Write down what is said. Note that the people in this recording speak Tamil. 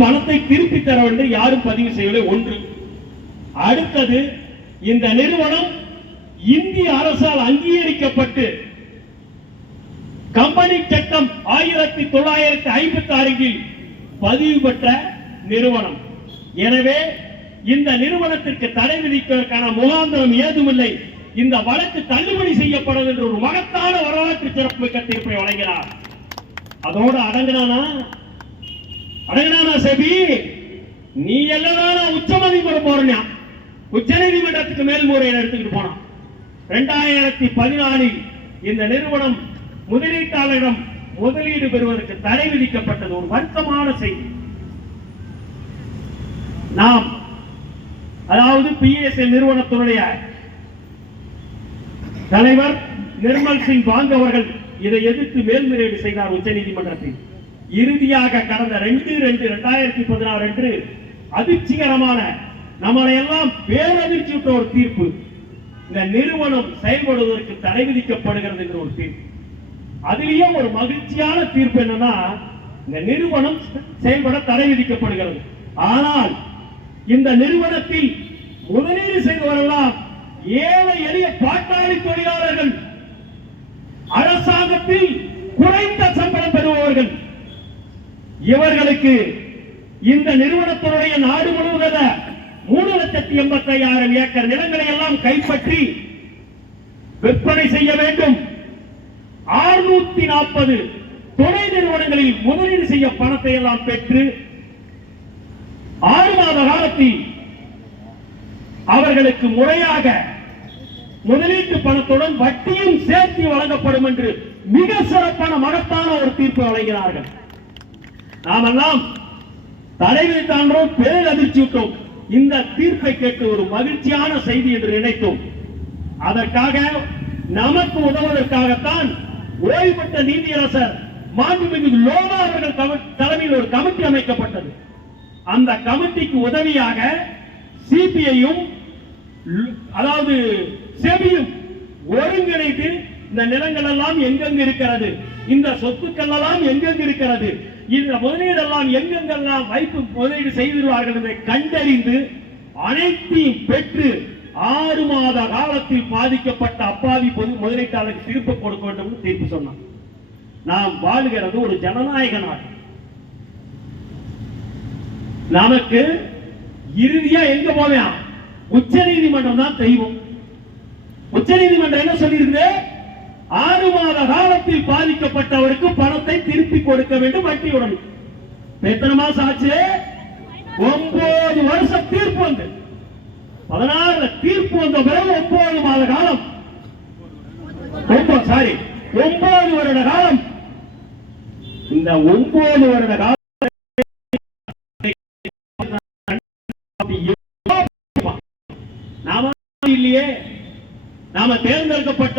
பணத்தை திருப்பி தர வேண்டும் யாரும் பதிவு செய்யவில்லை. ஒன்று. அடுத்தது, இந்த நிறுவனம் இந்திய அரசால் அங்கீகரிக்கப்பட்டு கம்பெனி சட்டம் 1956 பதிவு பெற்ற நிறுவனம். எனவே இந்த நிறுவனத்திற்கு தடை விதிப்பதற்கான முகாந்திரம் ஏதுமில்லை. இந்த வழக்கு தள்ளுபடி செய்யப்படும் என்று ஒரு மகத்தான வரலாற்று சிறப்புமிக்க தீர்ப்பை வழங்கினார். அதோடு அடங்கினானா செபி? நீ எல்லாம் உச்சநீதிமன்றம் போறா, உச்ச நீதிமன்றத்துக்கு மேல்முறையீடு எடுத்துக்கிட்டு போனான். 2014 இந்த நிறுவனம் முதலீட்டாளரிடம் முதலீடு பெறுவதற்கு தடை விதிக்கப்பட்டது. ஒரு வருத்தமான செய்தி. நாம் அதாவது பிஎஸ்எல் நிறுவனத்தினுடைய தலைவர் நிர்மல் சிங் பாங் அவர்கள் இதை எதிர்த்து மேல்முறையீடு செய்தார் உச்ச நீதிமன்றத்தில். இறுதியாக கடந்த 2/2/2016 அன்று அதிர்ச்சிகரமான, நம்மளை எல்லாம் பேரதிர்ச்சி விட்ட ஒரு தீர்ப்பு. இந்த நிறுவனம் செயல்படுவதற்கு தடை விதிக்கப்படுகிறது என்ற ஒரு தீர்ப்பு. அதிலேயே ஒரு மகிழ்ச்சியான தீர்ப்பு என்னன்னா, இந்த நிறுவனம் செயல்பட தடை விதிக்கப்படுகிறது. ஆனால் இந்த நிறுவனத்தில் முதலீடு செய்தவரெல்லாம் ஏழை எளிய பாட்டாளி தொழிலாளர்கள், அரசாங்கத்தில் குறைந்த சம்பளம் பெறுபவர்கள். இவர்களுக்கு இந்த நிறுவனத்தினுடைய நாடு முழுவதும் 3,85,000 ஏக்கர் நிலங்களை எல்லாம் கைப்பற்றி விற்பனை செய்ய வேண்டும். 640 துணை நிறுவனங்களில் முதலீடு செய்ய பணத்தை எல்லாம் பெற்று 6 மாத காலத்தில் அவர்களுக்கு முறையாக முதலீட்டு பணத்துடன் வட்டியும் சேர்த்து வழங்கப்படும் என்று மிக சிறப்பான மகத்தான ஒரு தீர்ப்பு வழங்கினார்கள். நாமெல்லாம் தடை விதித்தான்றோம், பேரதிர்ச்சி விட்டோம். இந்த தீர்ப்பை கேட்டு ஒரு மகிழ்ச்சியான செய்தி என்று நினைத்தோம். அதற்காக நமக்கு உதவுவதற்காகத்தான் ஓய்வு பெற்ற நீதியரசர் மாண்புமிகு லோனா அவர்கள் தலைமையில் ஒரு கமிட்டி அமைக்கப்பட்டது. அந்த கமிட்டிக்கு உதவியாக சிபிஐயும் அதாவது செபியும் ஒருங்கிணைத்து இந்த நிலங்கள் எல்லாம் எங்கெங்கு இருக்கிறது, இந்த சொத்துக்கள் எல்லாம் எங்கெங்கு இருக்கிறது, இந்த முதலீடு எல்லாம் எங்கெங்கெல்லாம் வைப்பு முதலீடு செய்திருவார்கள் என்பதை கண்டறிந்து அனைத்தையும் பெற்று 6 மாத காலத்தில் பாதிக்கப்பட்ட அப்பாவி முதலீட்டாளருக்கு திருப்ப கொடுக்க வேண்டும் என்று தீர்ப்பு சொன்னார். நாம் வாழுகிறது ஒரு ஜனநாயக நாடு. நமக்கு இறுதியா எங்க போவேன்? உச்ச நீதிமன்றம் தான் தெய்வம். உச்ச நீதிமன்றம் என்ன சொல்லியிருக்கு? 6 மாத காலத்தில் பாதிக்கப்பட்டவருக்கு பணத்தை திருப்பி கொடுக்க வேண்டும் வட்டியுடன். எத்தனை மாசம் ஆச்சு? 9 வருஷம் தீர்ப்பு வந்து 16 தீர்ப்பு வந்த பிறகு 9 மாத காலம் 9 வருட காலம். இந்த 9 வருட காலம் நாம இல்லையே, நாம தேர்ந்தெடுக்கப்பட்ட